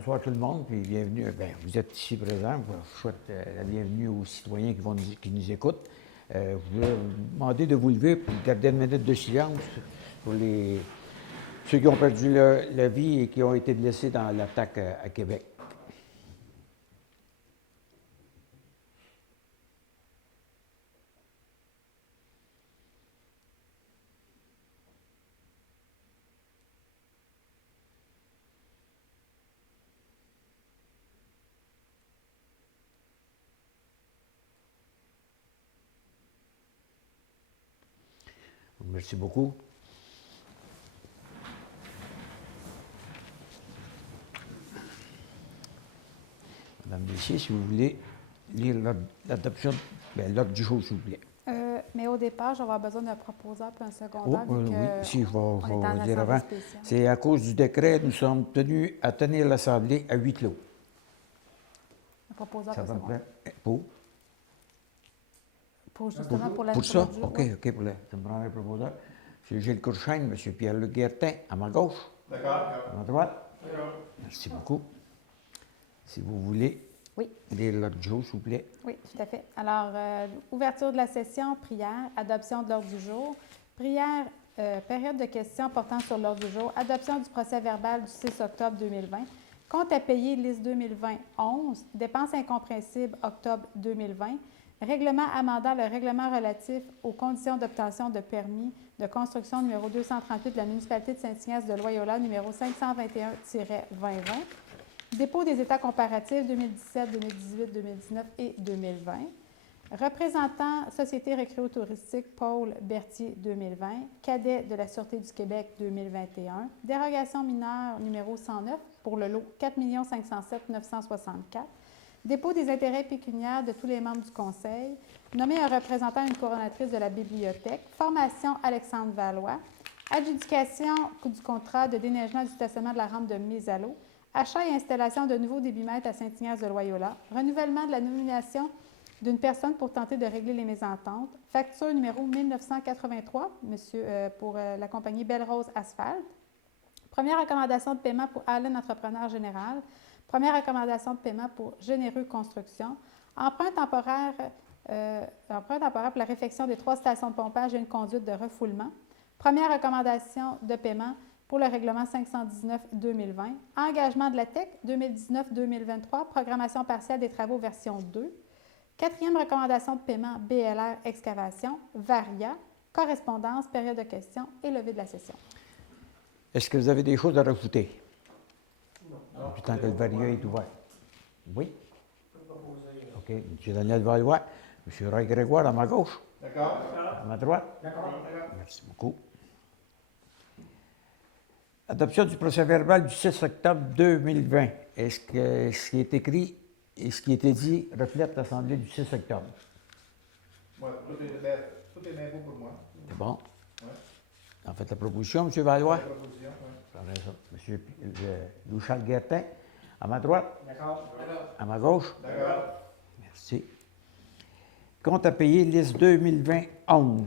bonsoir tout le monde, puis bienvenue. Bien, vous êtes ici présents. Je souhaite la bienvenue aux citoyens qui nous écoutent. Je voulais vous demander de vous lever pour garder une minute de silence pour ceux qui ont perdu la vie et qui ont été blessés dans l'attaque à Québec. Merci beaucoup. Madame Messier, si vous voulez lire l'adoption, l'ordre du jour, s'il vous plaît. Mais au départ, je vais avoir besoin d'un proposeur puis un secondaire. Oui, si, je vais dire avant. Spéciale. C'est à cause du décret, nous sommes tenus à tenir l'Assemblée à huis clos. Un proposeur Ça puis un va me secondaire. prendre pour Pour ça? l'ordre du jour, OK, oui. OK, ça me prend un proposeur. M. Gilles Courchaine, M. Pierre-Luc Guertin, à ma gauche. D'accord. À ma droite. D'accord. Merci beaucoup. Si vous voulez Oui. lire l'ordre du jour, s'il vous plaît. Oui, tout à fait. Alors, ouverture de la session, prière, adoption de l'ordre du jour. Prière, période de questions portant sur l'ordre du jour. Adoption du procès-verbal du 6 octobre 2020. Compte à payer, liste 2020-11. Dépenses incompréhensibles, octobre 2020. Règlement amendant le règlement relatif aux conditions d'obtention de permis de construction numéro 238 de la municipalité de Saint-Ignace de Loyola, numéro 521-2020. Dépôt des états comparatifs 2017, 2018, 2019 et 2020. Représentant Société récréo-touristique Paul Berthier 2020. Cadet de la Sûreté du Québec 2021. Dérogation mineure numéro 109 pour le lot 4 507 964. Dépôt des intérêts pécuniaires de tous les membres du Conseil. Nommer un représentant et une coordonnatrice de la bibliothèque. Formation Alexandre Valois. Adjudication du contrat de déneigement du stationnement de la rampe de mise à l'eau. Achat et installation de nouveaux débitmètres à Saint-Ignace de Loyola. Renouvellement de la nomination d'une personne pour tenter de régler les mésententes. Facture numéro 1983 pour la compagnie Belle Rose Asphalt. Première recommandation de paiement pour Allen Entrepreneur Général. Première recommandation de paiement pour Généreux Construction. Emprunt temporaire pour la réfection des 3 stations de pompage et une conduite de refoulement. Première recommandation de paiement pour le règlement 519-2020. Engagement de la TEC 2019-2023. Programmation partielle des travaux version 2. Quatrième recommandation de paiement BLR Excavation. Varia. Correspondance, période de questions et levée de la session. Est-ce que vous avez des choses à rajouter? Non. Depuis tant que le Varia est ouvert. Oui? OK. M. Daniel Valois. M. Roy Grégoire, à ma gauche. D'accord. À ma droite. D'accord. Merci beaucoup. Adoption du procès-verbal du 6 octobre 2020. Est-ce que ce qui est écrit et ce qui a été dit reflète l'Assemblée du 6 octobre? Ouais, tout est bien beau pour moi. C'est bon? Ouais. En fait, la proposition, M. Valois. La proposition, ouais. J'aurais ça. M. Louchard Guertin, à ma droite. D'accord. À ma gauche. D'accord. Merci. Compte à payer, liste 2020-11.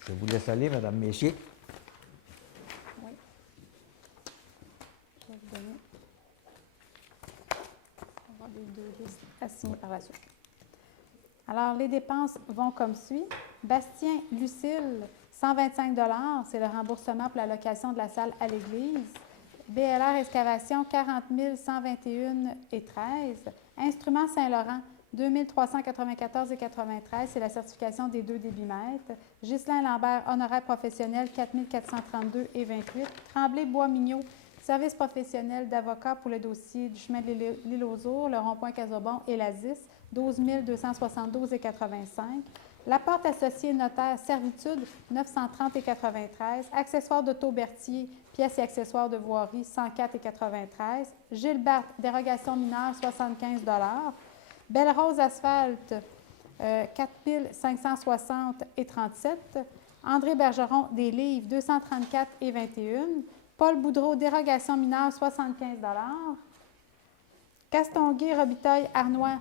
Je vous laisse aller, Mme Messier. Oui. Je vais vous donner. On va avoir les 2 listes assignées par la suite. Alors, les dépenses vont comme suit. Bastien Lucille, 125 $, c'est le remboursement pour la location de la salle à l'église. BLR Excavation, 40 121,13 $. Instrument Saint-Laurent, 2 394,93 $, c'est la certification des 2 débitmètres. Ghislain Lambert, honoraire professionnel, 4 432,28 $. Tremblay Bois-Mignot, service professionnel d'avocat pour le dossier du chemin de l'île aux Ours, le rond-point Casobon et la ZIS, 12 272,85 $. La porte associée notaire servitude, 930,93 $. Accessoires d'auto Berthier, pièces et accessoires de voirie, 104,93 $. Gilbert, dérogation mineure, 75 $. Belle Rose Asphalte, 4 560,37 $. André Bergeron, des livres, 234,21 $. Paul Boudreau, dérogation mineure, 75 $. Castonguay, Robitaille, Arnois,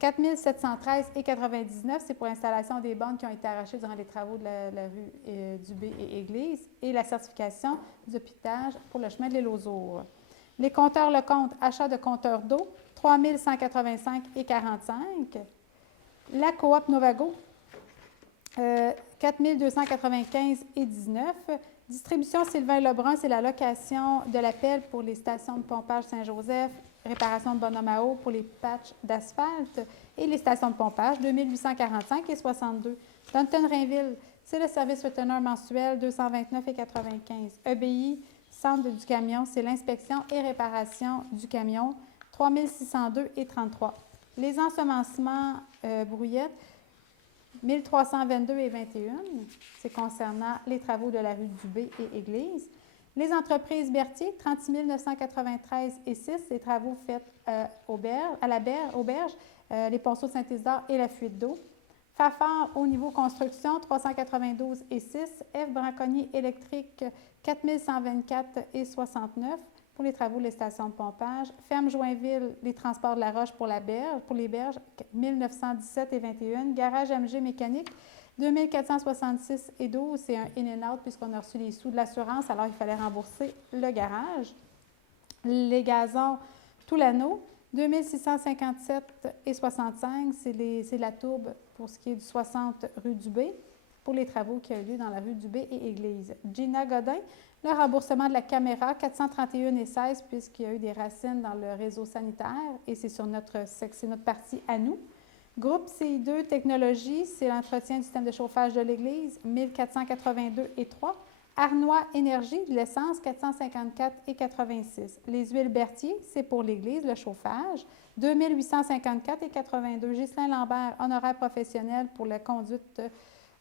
4 713,99 $, c'est pour l'installation des bornes qui ont été arrachées durant les travaux de la rue Dubé et Église, et la certification du pitage pour le chemin de l'île aux Ours. Les compteurs Lecomte, achat de compteurs d'eau, 3 185,45. La coop Novago, 4 295,19. Distribution Sylvain Lebrun, c'est la location de l'appel pour les stations de pompage Saint-Joseph, réparation de bonhomme à eau pour les patchs d'asphalte et les stations de pompage, 2 845,62. Dunton-Rainville, c'est le service vétérinaire mensuel, 229,95. EBI, centre du camion, c'est l'inspection et réparation du camion, 3 602,33. Les ensemencements brouillettes, 1322,21. C'est concernant les travaux de la rue Dubé et Église. Les entreprises Berthier, 36 993,06. Les travaux faits à la Auberge, les ponceaux de Saint-Isidore et la fuite d'eau. Fafard au niveau construction, 392,06. F. Braconnier électrique, 4 124,69 pour les travaux des stations de pompage. Ferme Joinville, les transports de la Roche pour les berges, 1917,21. Garage MG mécanique, 2466,12. C'est un in and out puisqu'on a reçu les sous de l'assurance, alors il fallait rembourser le garage. Les gazons Toulano, 2657,65. C'est la tourbe pour ce qui est du 60 rue Dubé, pour les travaux qui ont eu lieu dans la rue Dubé et Église. Gina Godin, le remboursement de la caméra, 431,16, puisqu'il y a eu des racines dans le réseau sanitaire et c'est notre partie à nous. Groupe CI2 Technologies, c'est l'entretien du système de chauffage de l'Église, 1482,3. Arnois Énergie, de l'essence, 454,86. Les huiles Berthier, c'est pour l'Église, le chauffage, 2854,82. Ghislain Lambert, honoraire professionnel pour la conduite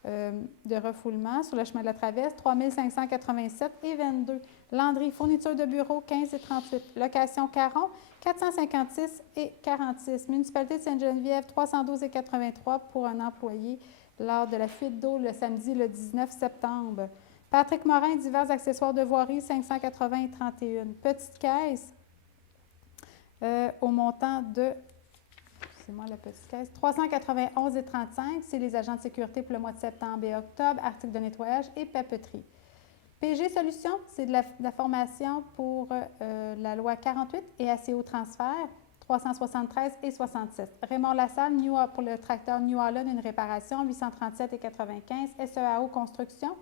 de refoulement sur le chemin de la traverse, 3 587,22. Landry, fourniture de bureau, 15,38. Location Caron, 456,46. Municipalité de Sainte-Geneviève, 312,83 pour un employé lors de la fuite d'eau le samedi le 19 septembre. Patrick Morin, divers accessoires de voirie, 580,31. Petite caisse au montant de, c'est moi la petite caisse, 391,35. C'est les agents de sécurité pour le mois de septembre et octobre, articles de nettoyage et papeterie. PG Solutions, c'est de la formation pour la loi 48 et ACO transfert, 373,67. Raymond Lassalle, pour le tracteur New Holland, une réparation, 837,95. SEAO Construction,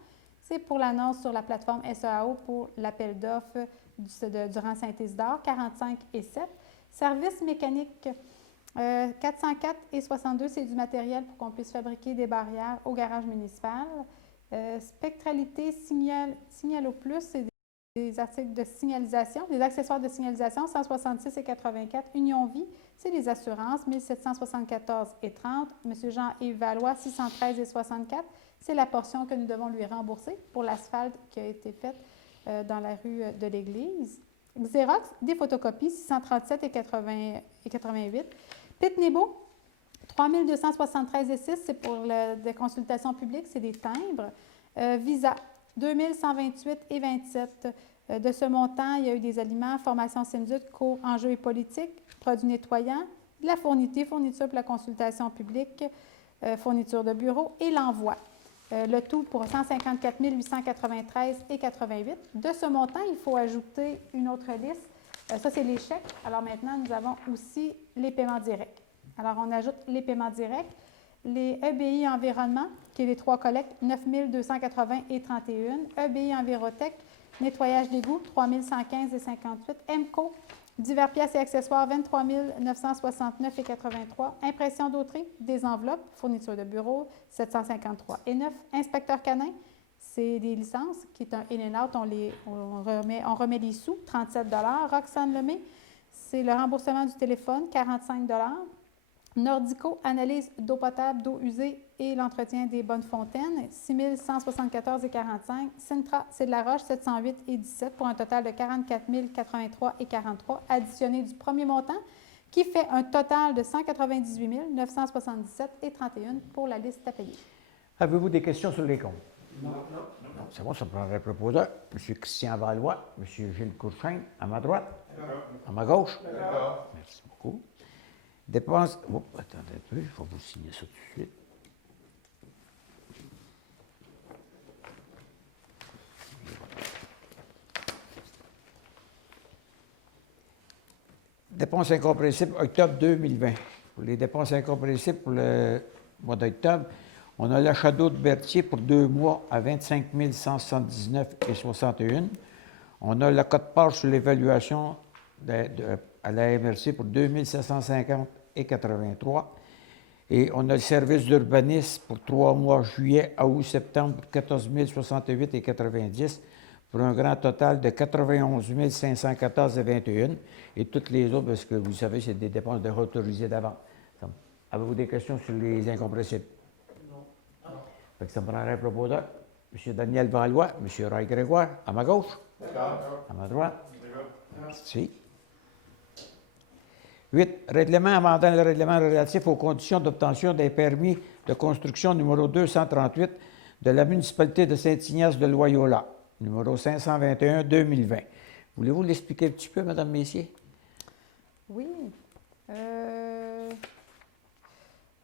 c'est pour l'annonce sur la plateforme SEAO pour l'appel d'offres durant Saint-Isidore, 45,7. Service mécanique, 404,62, c'est du matériel pour qu'on puisse fabriquer des barrières au garage municipal. Spectralité Signalo Plus, c'est des articles de signalisation, des accessoires de signalisation, 166,84. Union Vie, c'est des assurances, 1774,30. Monsieur Jean-Yves Valois, 613,64. C'est la portion que nous devons lui rembourser pour l'asphalte qui a été faite dans la rue de l'Église. Xerox, des photocopies, 637,88. Pitnebo, 3273,6, c'est pour des consultations publiques, c'est des timbres. Visa, 2128,27. De ce montant, il y a eu des aliments, formation Synduc, cours, enjeux et politiques, produits nettoyants, de la fourniture pour la consultation publique, fourniture de bureau et l'envoi. Le tout pour 154 893,88. De ce montant, il faut ajouter une autre liste. Ça, c'est les chèques. Alors maintenant, nous avons aussi les paiements directs. Alors, on ajoute les paiements directs. Les EBI Environnement, qui est les 3 collectes, 9 280,31. EBI Envirotech, nettoyage d'égout, 3 115,58. MCO, divers pièces et accessoires, 23 969,83. Impression d'autré, des enveloppes, fourniture de bureau, 753,9. Inspecteur canin, c'est des licences, qui est un in and out, on remet les sous, 37 $. Roxane Lemay, c'est le remboursement du téléphone, 45 $. Nordico, analyse d'eau potable, d'eau usée et l'entretien des bonnes fontaines, 6 174,45. Sintra, c'est de la Roche, 708,17 pour un total de 44 083,43 additionné du premier montant qui fait un total de 198 977,31 pour la liste à payer. Avez-vous des questions sur les comptes? Non, c'est bon, ça prendrait le proposeur. M. Christian Valois, M. Gilles Courchain, à ma droite, à ma gauche. Merci beaucoup. Dépenses. Oh, attendez un peu, il faut vous signer ça tout de suite. dépenses incompressibles octobre 2020. Pour les dépenses incompressibles pour le mois d'octobre, on a l'achat d'eau de Berthier pour 2 mois à 25 179,61. On a la cote-part sur l'évaluation à la MRC pour 2 750,83. Et on a le service d'urbanisme pour 3 mois, juillet à août, septembre, pour 14 068,90, pour un grand total de 91 514,21. Et toutes les autres, parce que vous savez, c'est des dépenses de autorisées d'avant. Avez-vous des questions sur les incompressibles? Non. Fait que ça me prendrait un proposeur. M. Daniel Valois, M. Roy Grégoire, à ma gauche. D'accord. À ma droite. Merci. 8. Règlement amendant le règlement relatif aux conditions d'obtention des permis de construction numéro 238 de la municipalité de Saint-Ignace de Loyola, numéro 521-2020. Voulez-vous l'expliquer un petit peu, Mme Messier? Oui.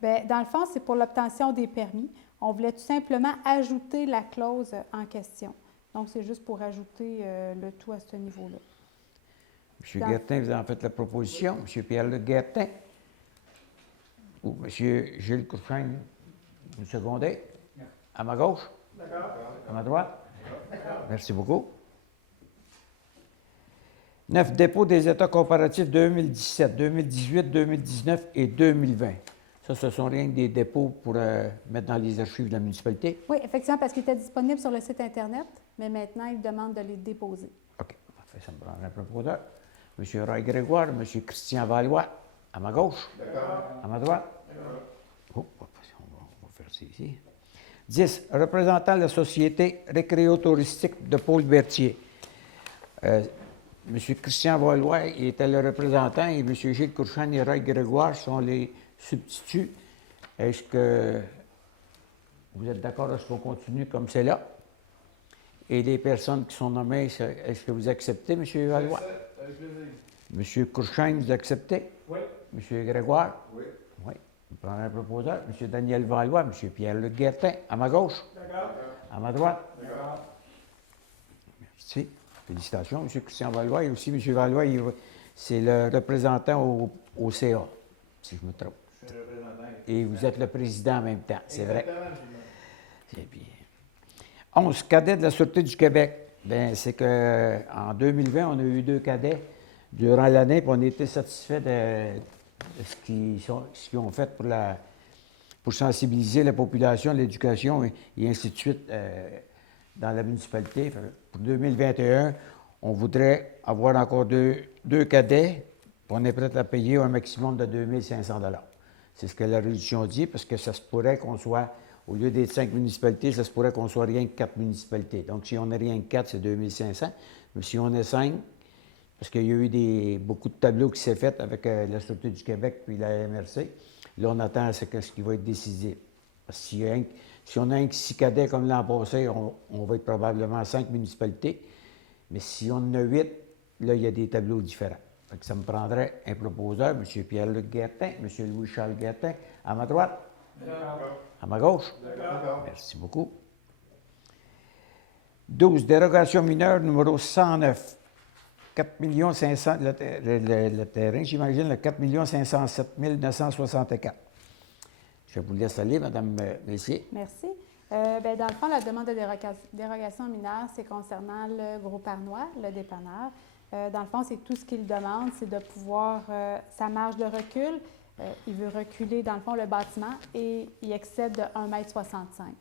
Bien, dans le fond, c'est pour l'obtention des permis. On voulait tout simplement ajouter la clause en question. Donc, c'est juste pour ajouter le tout à ce niveau-là. M. Guertin, vous en faites la proposition. M. Pierre-Luc Guertin. Ou M. Gilles Courchaine, vous secondez. À ma gauche. D'accord. À ma droite. Merci beaucoup. 9. Dépôt des états comparatifs 2017, 2018, 2019 et 2020. Ça, ce sont rien que des dépôts pour mettre dans les archives de la municipalité. Oui, effectivement, parce qu'ils étaient disponibles sur le site Internet, mais maintenant, ils demandent de les déposer. OK. Parfait, ça me prend un proposeur. M. Roy Grégoire, M. Christian Valois, à ma gauche. D'accord. À ma droite. Oh, on va faire ça ici. 10. Représentant la Société récréo-touristique de Paul-Berthier. M. Christian Valois était le représentant et M. Gilles Courchaine et Roy Grégoire sont les substituts. Est-ce que vous êtes d'accord à ce qu'on continue comme c'est là? Et les personnes qui sont nommées, est-ce que vous acceptez, M. Valois? Avec plaisir. M. Courchaine, vous acceptez? Oui. M. Grégoire? Oui. Oui. Je prends un proposeur. M. Daniel Valois, M. Pierre-Luc Guertin, à ma gauche. D'accord. À ma droite. D'accord. Merci. Félicitations, M. Christian Valois. Et aussi, M. Valois, c'est le représentant au CA, si je me trompe. Je suis le représentant. Et vous êtes le président en même temps, c'est vrai. Exactement. C'est bien. 11. Cadets de la Sûreté du Québec. Bien, c'est qu'en 2020, on a eu 2 cadets durant l'année, puis on a été satisfaits de ce qu'ils ont fait pour sensibiliser la population, l'éducation et ainsi de suite dans la municipalité. Pour 2021, on voudrait avoir encore deux cadets, puis on est prêt à payer un maximum de 2 500 $. C'est ce que la résolution dit, parce que ça se pourrait qu'on soit, au lieu d'être 5 municipalités, ça se pourrait qu'on soit rien que 4 municipalités. Donc, si on n'est rien que 4, c'est 2 500. Mais si on est 5, parce qu'il y a eu beaucoup de tableaux qui s'est fait avec la Sûreté du Québec puis la MRC. Là, on attend ce qui va être décisif. Parce que si on a un 6 cadets comme l'an passé, on va être probablement 5 municipalités. Mais si on en a 8, là, il y a des tableaux différents. Fait que ça me prendrait un proposeur, M. Pierre-Luc Guertin, M. Louis-Charles Guertin, à ma droite. D'accord. À ma gauche. D'accord. Merci beaucoup. 12. Dérogation mineure numéro 109. 4 500 le terrain, j'imagine, le 4 507 964. Je vous laisse aller, Mme Messier. Merci. Bien, dans le fond, la demande de dérogation mineure, c'est concernant le groupe Arnois, le dépanneur. Dans le fond, c'est tout ce qu'il demande, c'est de pouvoir, sa marge de recul, il veut reculer, dans le fond, le bâtiment et il excède de 1,65 m.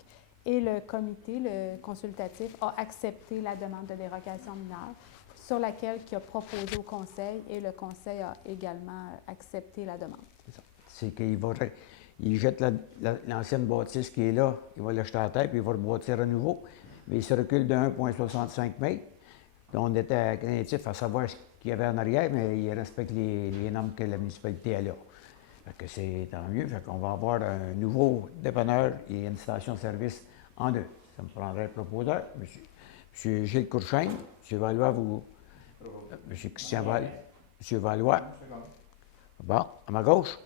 Et le comité, le consultatif, a accepté la demande de dérogation mineure sur laquelle il a proposé au conseil et le conseil a également accepté la demande. C'est qu'il jette l'ancienne bâtisse qui est là, il va l'acheter à la tête puis il va le bâtir à nouveau, mais il se recule de 1,65 m. On était craintifs à savoir ce qu'il y avait en arrière, mais il respecte les normes que la municipalité a là. Fait que c'est tant mieux. Fait qu'on va avoir un nouveau dépanneur et une station-service en deux. Ça me prendrait un proposeur. M. Gilles Courchaine, M. Valois, M. Christian Valois, M. Valois. Bon, à ma gauche.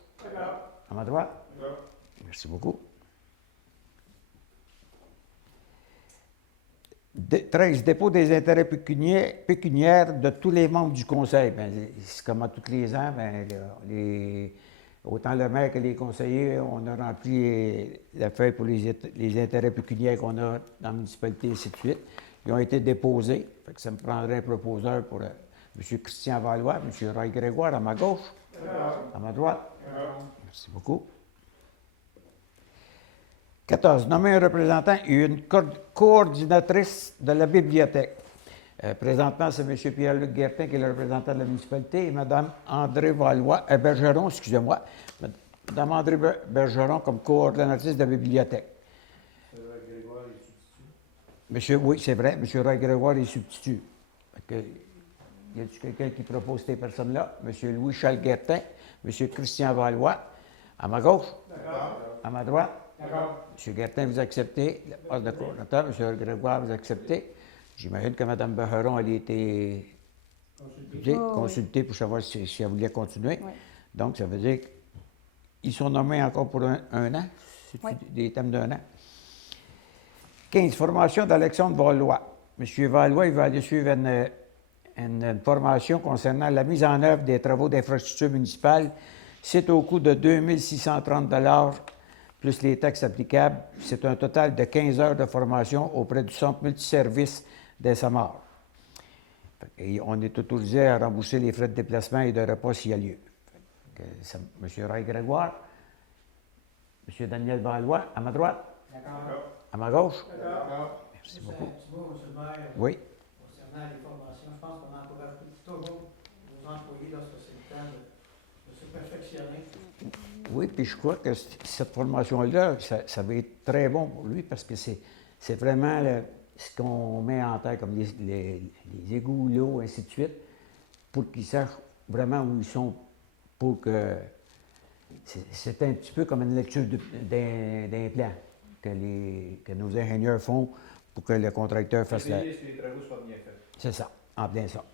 À ma droite. Merci beaucoup. 13. Dépôt des intérêts pécuniaires de tous les membres du conseil. Bien, c'est comme à tous les ans, bien, autant le maire que les conseillers, on a rempli la feuille pour les intérêts pécuniaires qu'on a dans la municipalité, et ainsi de suite. Ils ont été déposés. Fait que ça me prendrait un proposeur pour M. Christian Valois, M. Roy Grégoire, à ma gauche, à ma droite. Merci beaucoup. 14. Nommer un représentant et une coordinatrice de la bibliothèque. Présentement, c'est M. Pierre-Luc Guertin qui est le représentant de la municipalité et Mme André Bergeron, excusez-moi, Mme André Bergeron comme coordonnatrice de la bibliothèque. Oui, c'est vrai, M. Roy Grégoire est substitut. Y a-t-il quelqu'un qui propose ces personnes-là? M. Louis-Charles Guertin, M. Christian Valois, à ma gauche, à ma droite. M. Guertin, vous acceptez le poste de coordonnateur. M. Grégoire, vous acceptez. J'imagine que Mme Bergeron, elle a été consultée pour savoir si elle voulait continuer. Oui. Donc, ça veut dire qu'ils sont nommés encore pour un an. C'est Oui. des thèmes d'un an. 15. Formation d'Alexandre Valois. M. Valois, il va aller suivre une formation concernant la mise en œuvre des travaux d'infrastructure municipale. C'est au coût de 2 630 plus les taxes applicables. C'est un total de 15 heures de formation auprès du Centre multiservice des Samars. Et on est autorisé à rembourser les frais de déplacement et de repas s'il y a lieu. M. Roy Grégoire, M. Daniel Valois, à ma droite, à ma gauche. Merci beaucoup. Un petit mot, M. le maire, Oui. concernant les formations. Je pense qu'on encourage toujours nos employés lorsque c'est le temps de se perfectionner. Oui, puis je crois que cette formation-là, ça va être très bon pour lui parce que c'est vraiment ce qu'on met en tête, comme les égouts, l'eau, ainsi de suite, pour qu'ils sachent vraiment où ils sont, pour que... C'est un petit peu comme une lecture d'un plan que nos ingénieurs font pour que le contracteur fasse la... Que les travaux soient bien faits. C'est ça, en plein ça.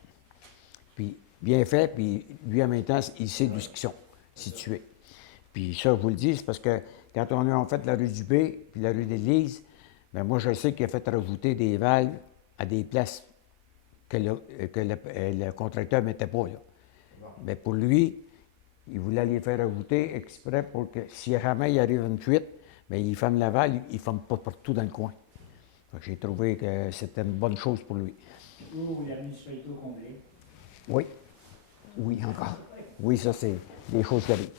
Puis bien fait, puis lui en même temps, il sait d'où ils sont situés. Puis ça, je vous le dis, c'est parce que quand on a fait la rue du B puis la rue de l'Église, bien moi, je sais qu'il a fait rajouter des valves à des places que le contracteur ne mettait pas. Là. Mais pour lui, il voulait les faire ajouter exprès pour que si jamais il arrive une fuite, bien, il ferme la valve, il ne ferme pas partout dans le coin. J'ai trouvé que c'était une bonne chose pour lui. Ou la municipalité au complet. Oui. Oui, encore. Oui, ça, c'est des choses qui arrivent.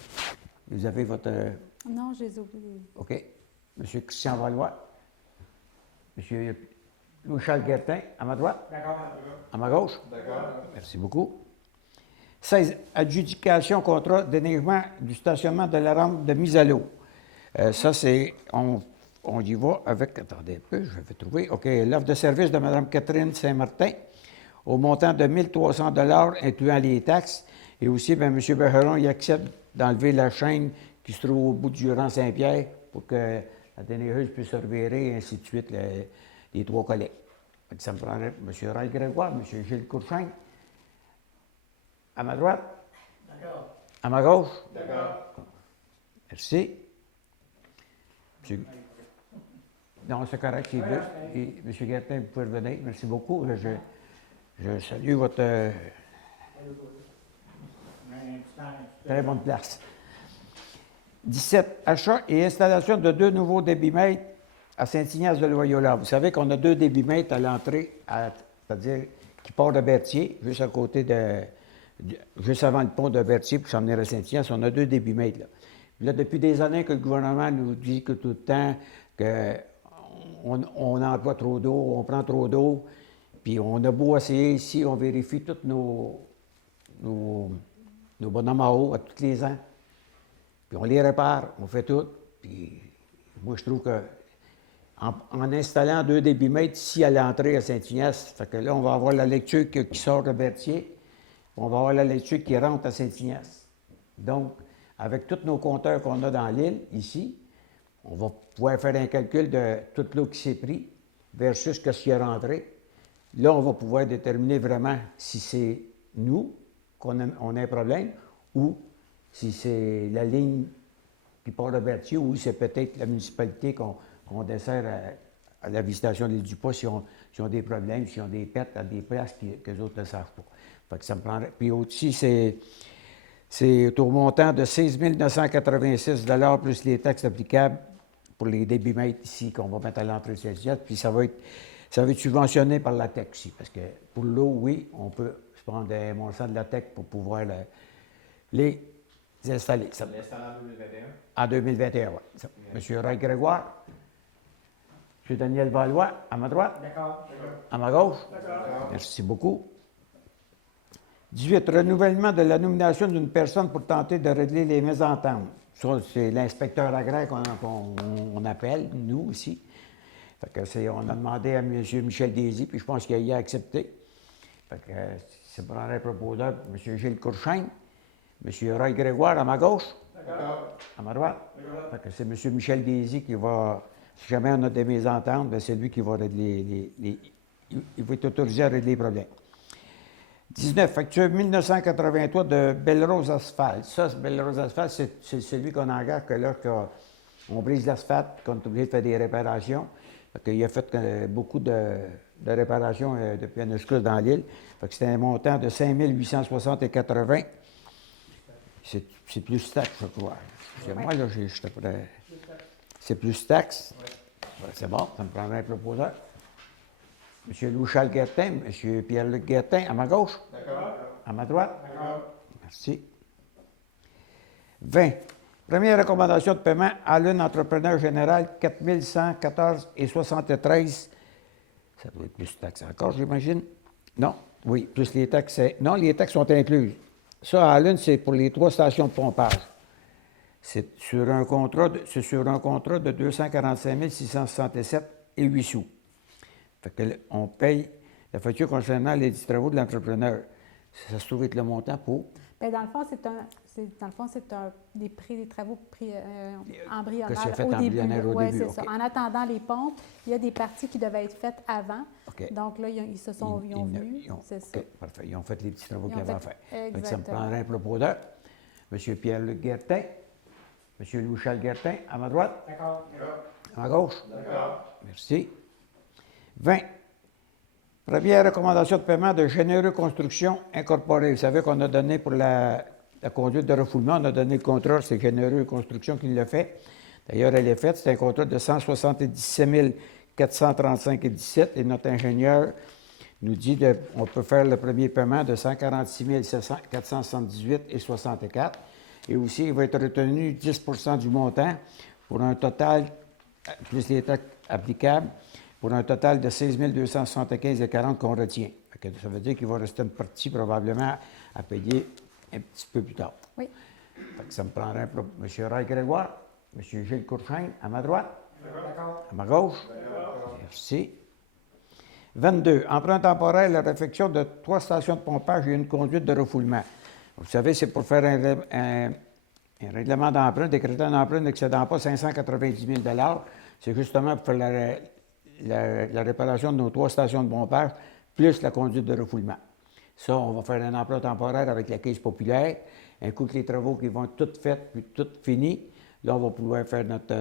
Vous avez votre... Non, je les oublie. OK. M. Christian Valois. M. Louis-Charles Guertin, à ma droite. D'accord. À ma gauche. D'accord. Merci beaucoup. 16. Adjudication contrat déneigement du stationnement de la rampe de mise à l'eau. Ça, c'est... On y va avec... Attendez un peu, je vais trouver. OK. L'offre de service de Mme Catherine Saint-Martin au montant de 1 300 incluant les taxes. Et aussi, bien, M. Bergeron, il accepte d'enlever la chaîne qui se trouve au bout du rang Saint-Pierre pour que la déneigeuse puisse se revirer, et ainsi de suite, les trois collègues. Ça me prendrait M. Roy Grégoire, M. Gilles Courchain. À ma droite. D'accord. À ma gauche. D'accord. Merci. Monsieur... Non, c'est correct, c'est deux. Et M. Guertin, vous pouvez revenir. Merci beaucoup. Je salue votre très bonne place. 17. Achat et installation de 2 nouveaux débitmètres à Saint-Ignace-de-Loyola. Vous savez qu'on a 2 débitmètres à l'entrée, c'est-à-dire qui part de Berthier, juste à côté juste avant le pont de Berthier pour s'en venir à Saint-Ignace. On a 2 débitmètres là. Là, depuis des années que le gouvernement nous dit que tout le temps qu'on emploie trop d'eau, on prend trop d'eau, puis on a beau essayer ici, on vérifie tous nos bonhommes à eau à tous les ans, puis on les répare, on fait tout, puis moi je trouve que en installant 2 débitmètres ici à l'entrée à Saint-Ignace, fait que là on va avoir la lecture qui sort de Berthier, on va avoir la lecture qui rentre à Saint-Ignace. Donc, avec tous nos compteurs qu'on a dans l'île, ici, on va pouvoir faire un calcul de toute l'eau qui s'est pris versus ce qui est rentré. Là, on va pouvoir déterminer vraiment si c'est nous qu'on a un problème ou si c'est la ligne qui part de Berthier ou c'est peut-être la municipalité qu'on dessert à la visitation de l'île du Pas s'ils ont des problèmes, s'ils ont des pertes à des places que les autres ne savent pas. Fait que ça me prendrait. Puis aussi, c'est au montant de 16 986 plus les taxes applicables pour les débitmètres ici qu'on va mettre à l'entrée de Saint-Joseph. Puis ça va être subventionné par la TEC aussi. Parce que pour l'eau, oui, on peut se prendre des montants de la TEC pour pouvoir les installer. Ça, L'instant en 2021. en 2021, oui. Monsieur Roy Grégoire, M. Daniel Valois, à ma droite, D'accord. à ma gauche. Merci beaucoup. 18. Renouvellement de la nomination d'une personne pour tenter de régler les mésententes. Ça, c'est l'inspecteur agraire qu'on appelle, nous aussi. Fait que on a demandé à M. Michel Désy, puis je pense qu'il a accepté. Fait que ça prendrait un proposeur, M. Gilles Courchaine, M. Roy Grégoire à ma gauche, à ma droite. Fait que c'est M. Michel Désy qui va, si jamais on a des mésententes, bien, c'est lui qui va régler il va être autorisé à régler les problèmes. 19. Facture 1983 de Belle-Rose Asphalte. Ça, Belle-Rose Asphalte, c'est celui qu'on engage que lorsqu'on brise l'asphalte, qu'on est obligé de faire des réparations. Il a fait beaucoup de réparations depuis Anuscus dans l'île. C'était un montant de 5 860,80. C'est plus taxe, je crois. Excusez-moi, là, je te pourrais... C'est plus taxe. C'est bon, ça me prendrait un proposeur. M. Louis-Charles Guertin, M. Pierre-Luc Guertin, à ma gauche. D'accord. À ma droite. D'accord. Merci. 20. Première recommandation de paiement à l'une entrepreneur général, 4 114,73. Ça doit être plus de taxes encore, j'imagine. Non, oui, plus les taxes. Non, les taxes sont incluses. Ça, à l'une, c'est pour les 3 stations de pompage. C'est sur un contrat de 245 667 et 8 sous. Fait que on paye la facture concernant les travaux de l'entrepreneur. Ça se trouve être le montant pour? Bien, dans le fond, c'est des travaux embryonnaires Que c'est fait au début. embryonnaire au Oui, début, c'est OK. ça. En attendant les pompes, il y a des parties qui devaient être faites avant. OK. Donc là, ils ont vu, c'est ça. OK, parfait. Ils ont fait les petits travaux Ils qu'ils ont avaient à fait- faire. Fait que ça me exactement. prendrait un proposeur. M. Pierre-Luc Guertin, M. Louis-Charles Guertin, à ma droite, D'accord. à ma gauche. D'accord. Merci. 20. Première recommandation de paiement de Généreux Construction Incorporée. Vous savez qu'on a donné pour la conduite de refoulement, on a donné le contrat, c'est Généreux Construction qui l'a fait. D'ailleurs, elle est faite, c'est un contrat de 177 435,17 et notre ingénieur nous dit qu'on peut faire le premier paiement de 146 478,64 et aussi, il va être retenu 10 du montant pour un total, plus les taxes applicables, pour un total de 16 275,40 qu'on retient. Ça veut dire qu'il va rester une partie probablement à payer un petit peu plus tard. Oui. Ça me prendrait M. Roy Grégoire, M. Gilles Courchaine, à ma droite, D'accord. à ma gauche. Merci. 22. Emprunt temporaire, la réfection de 3 stations de pompage et une conduite de refoulement. Vous savez, c'est pour faire un règlement d'emprunt, décréter un emprunt n'excédant pas 590 000 $. C'est justement pour faire la réparation de nos 3 stations de pompage, plus la conduite de refoulement. Ça, on va faire un emprunt temporaire avec la Caisse populaire. Un coup que les travaux qui vont être tous faits, puis tout finis, là, on va pouvoir faire notre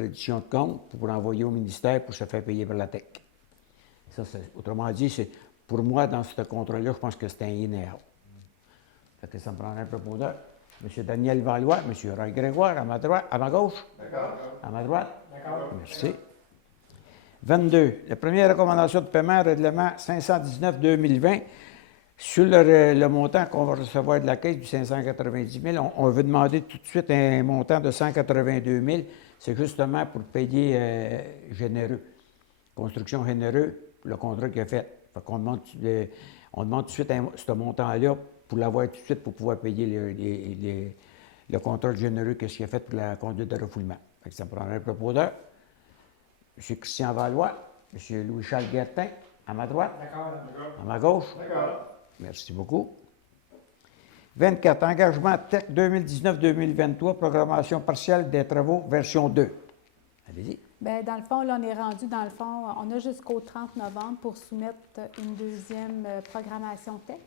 édition de compte pour envoyer au ministère pour se faire payer par la TEC. Ça, autrement dit, pour moi, dans ce contrat-là, je pense que c'est un INEA. Fait que ça me prendrait un proposeur. M. Daniel Valois, M. Roy Grégoire, à ma droite, à ma gauche. D'accord. À ma droite. D'accord. Merci. 22. La première recommandation de paiement, règlement 519-2020, sur le montant qu'on va recevoir de la Caisse du 590 000, on veut demander tout de suite un montant de 182 000. C'est justement pour payer Généreux. Construction Généreux, le contrat qu'il a fait. Fait qu'on demande, on demande tout de suite ce montant-là pour l'avoir tout de suite pour pouvoir payer le contrat de Généreux qu'est-ce qu'il a fait pour la conduite de refoulement. Fait que ça me prendrait un proposeur. M. Christian Valois, M. Louis-Charles Guertin, à ma droite, D'accord. à ma gauche. D'accord. Merci beaucoup. 24. Engagement TEC 2019-2023, programmation partielle des travaux, version 2. Allez-y. Bien, dans le fond, là, on est rendu, dans le fond, on a jusqu'au 30 novembre pour soumettre une deuxième programmation TEC.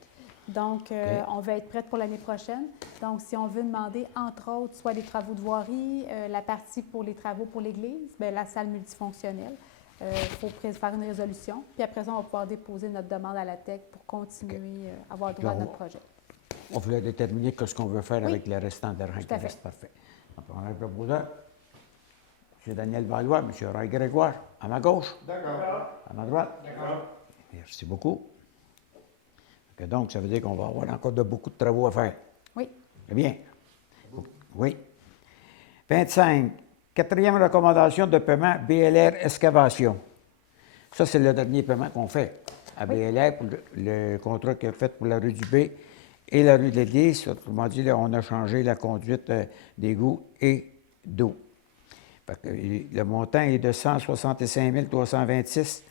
Donc, on va être prête pour l'année prochaine. Donc, si on veut demander, entre autres, soit les travaux de voirie, la partie pour les travaux pour l'église, bien, la salle multifonctionnelle, il faut faire une résolution. Puis après ça, on va pouvoir déposer notre demande à la TEC pour continuer à avoir droit à notre projet. On voulait déterminer ce qu'on veut faire Oui. avec le restant de règles. Tout à fait. C'est parfait. On prend un proposeur. M. Daniel Valois, M. Roy Grégoire, à ma gauche, D'accord. à ma droite. D'accord. Merci beaucoup. Donc, ça veut dire qu'on va avoir encore beaucoup de travaux à faire. Oui. Très bien. Oui. 25. Quatrième recommandation de paiement BLR Excavation. Ça, c'est le dernier paiement qu'on fait à BLR pour le contrat qu'il a fait pour la rue du B et la rue de l'Église. Autrement dit, là, on a changé la conduite d'égouts et d'eau. Fait que le montant est de 165 326.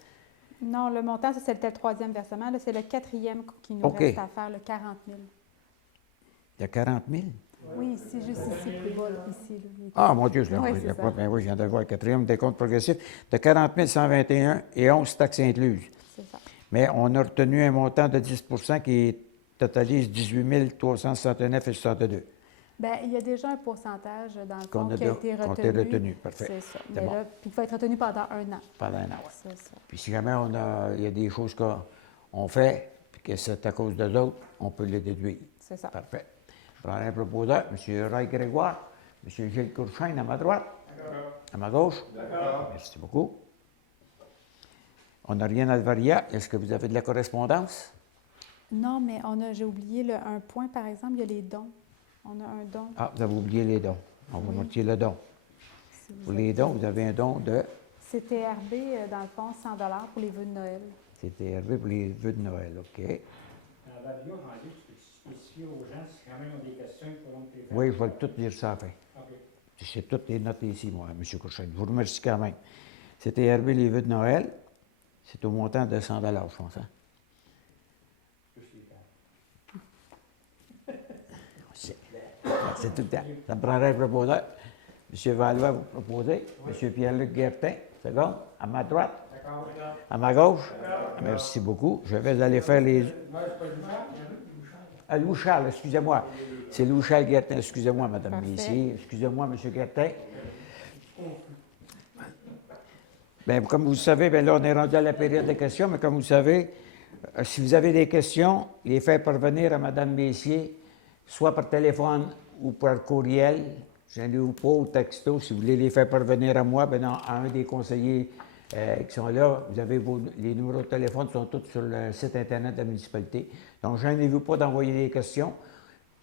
Non, le montant, ça, c'était le troisième versement. Là, c'est le quatrième qui nous OK. reste à faire, le 40 000. Il y a 40 000. Oui, ici, juste ici, plus bas, là, ici. Là. Il est Ah, ici. mon Dieu, je l'ai Oui, envoyé. c'est ça. Ben oui, je viens de voir le quatrième décompte progressif de 40 121 et 11 taxes incluses. C'est ça. Mais on a retenu un montant de 10 qui totalise 18 369 et 62. Bien, il y a déjà un pourcentage, dans le Qu'on fond, a qui a de- été qu'on a retenu. été retenu, parfait. C'est ça. C'est Mais bon. là, puis il va être retenu pendant un an. Pendant un an, ouais. C'est ça. Puis si jamais il y a des choses qu'on fait, puis que c'est à cause d'eux autres, on peut les déduire. C'est ça. Parfait. Je prends un proposeur, M. Roy Grégoire, M. Gilles Courchaine à ma droite, à ma gauche. D'accord. Merci beaucoup. On n'a rien à varier. Est-ce que vous avez de la correspondance? Non, mais j'ai oublié un point, par exemple, il y a les dons. On a un don. Ah, vous avez oublié les dons. On va Oui. moitié le don. si vous Pour avez- les dons, vous avez un don de C'était RB, dans le fond, 100 pour les vœux de Noël. C'était Hervé pour les vœux de Noël, OK. Dans la vidéo, rendu, tu peux spécifier aux gens si quand même ils ont des questions, ils pourront te les faire. Oui, je vais tout lire ça à la fin. OK. C'est toutes les notes ici, moi, M. Courchaine. Je vous remercie quand même. C'était Hervé les vœux de Noël. C'est au montant de 100 je pense. Hein? Plus les temps. C'est tout le temps. Ça me prendrait un proposeur. M. Valois, vous proposez. M. Pierre-Luc Guertin, seconde. À ma droite. D'accord. À ma gauche. Merci beaucoup. Je vais aller faire les. Non, c'est pas le Bouchard, il y en a qui Bouchard. Ah, Louis Charles, excusez-moi. C'est Louis Charles Guertin. Excusez-moi, Mme Parfait. Messier. Excusez-moi, M. Guertin. Bien, comme vous le savez, bien, là, on est rendu à la période des questions, mais comme vous le savez, si vous avez des questions, les faire parvenir à Mme Messier, soit par téléphone ou par courriel, gênez-vous pas, ou texto. Si vous voulez les faire parvenir à moi, bien, à un des conseillers qui sont là, vous avez les numéros de téléphone sont tous sur le site Internet de la municipalité. Donc, gênez-vous pas d'envoyer des questions.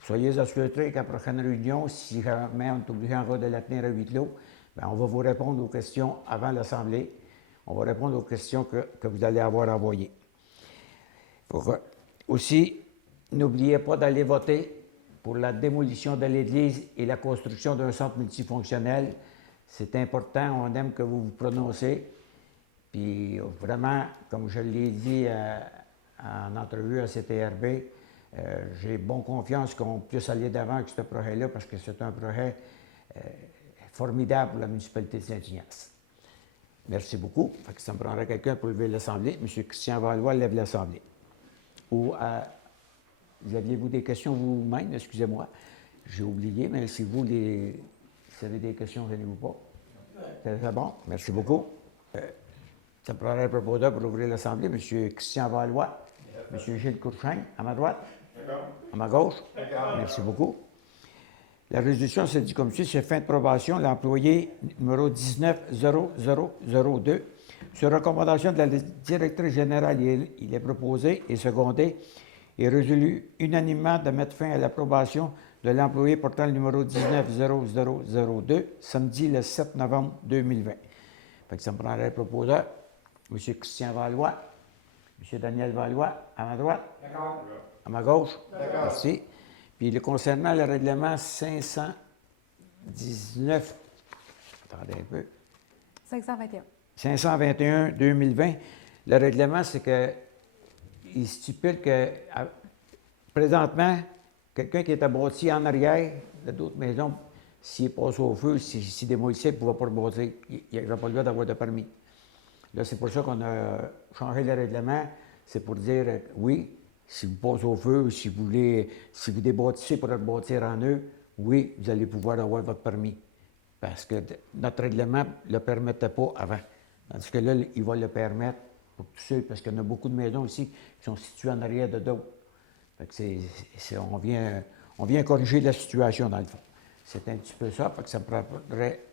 Soyez assurés qu'à la prochaine réunion, si jamais on est obligé encore de la tenir à huis clos, bien, on va vous répondre aux questions avant l'Assemblée. On va répondre aux questions que vous allez avoir envoyées. Aussi, n'oubliez pas d'aller voter pour la démolition de l'église et la construction d'un centre multifonctionnel. C'est important, on aime que vous vous prononcez. Puis vraiment, comme je l'ai dit en entrevue à CTRB, j'ai bonne confiance qu'on puisse aller d'avant avec ce projet-là parce que c'est un projet formidable pour la municipalité de Saint-Ignace. Merci beaucoup. Fait que ça me prendrait quelqu'un pour lever l'Assemblée. M. Christian Valois lève l'Assemblée. Ou aviez-vous des questions vous-même? Excusez-moi. J'ai oublié, mais si vous avez des questions, gênez-vous pas. C'est bon? Merci beaucoup. Ça me prendrait un proposeur pour ouvrir l'Assemblée. M. Christian Valois, M. Gilles Courchaine, à ma droite. À ma gauche. Merci beaucoup. La résolution se dit comme suit, c'est fin de probation, l'employé numéro 190002. Sur recommandation de la directrice générale, il est proposé et secondé et résolu unanimement de mettre fin à l'approbation de l'employé portant le numéro 190002, samedi le 7 novembre 2020. Fait que ça me prendrait un proposeur, M. Christian Valois, M. Daniel Valois, à ma droite, D'accord. à ma gauche. D'accord. Merci. Puis concernant le règlement 519, attendez un peu, 521. 521-2020, le règlement, c'est qu'il stipule que présentement, quelqu'un qui est abattu en arrière de d'autres maisons, s'il passe au feu, s'il démolissait, il ne pouvait pas rebâtir. Il n'aurait pas le droit d'avoir de permis. Là, c'est pour ça qu'on a changé le règlement. C'est pour dire, oui, Si vous passez au feu, si vous débâtissez pour le bâtir en eux, oui, vous allez pouvoir avoir votre permis. Parce que notre règlement ne le permettait pas avant. Tandis que là, il va le permettre pour tous ceux, parce qu'il y en a beaucoup de maisons aussi qui sont situées en arrière de d'autres. Fait que on vient corriger la situation, dans le fond. C'est un petit peu ça, fait que ça me prendrait.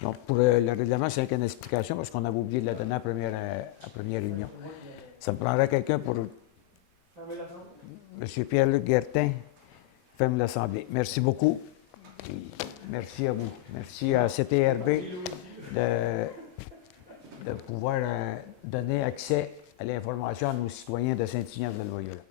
Donc, pour le règlement, c'est une explication, parce qu'on avait oublié de la donner à la première réunion. Ça me prendrait quelqu'un pour. M. Pierre-Luc Guertin, ferme l'Assemblée. Merci beaucoup. Et merci à vous. Merci à CTRB de pouvoir donner accès à l'information à nos citoyens de Saint-Ignace de Loyola.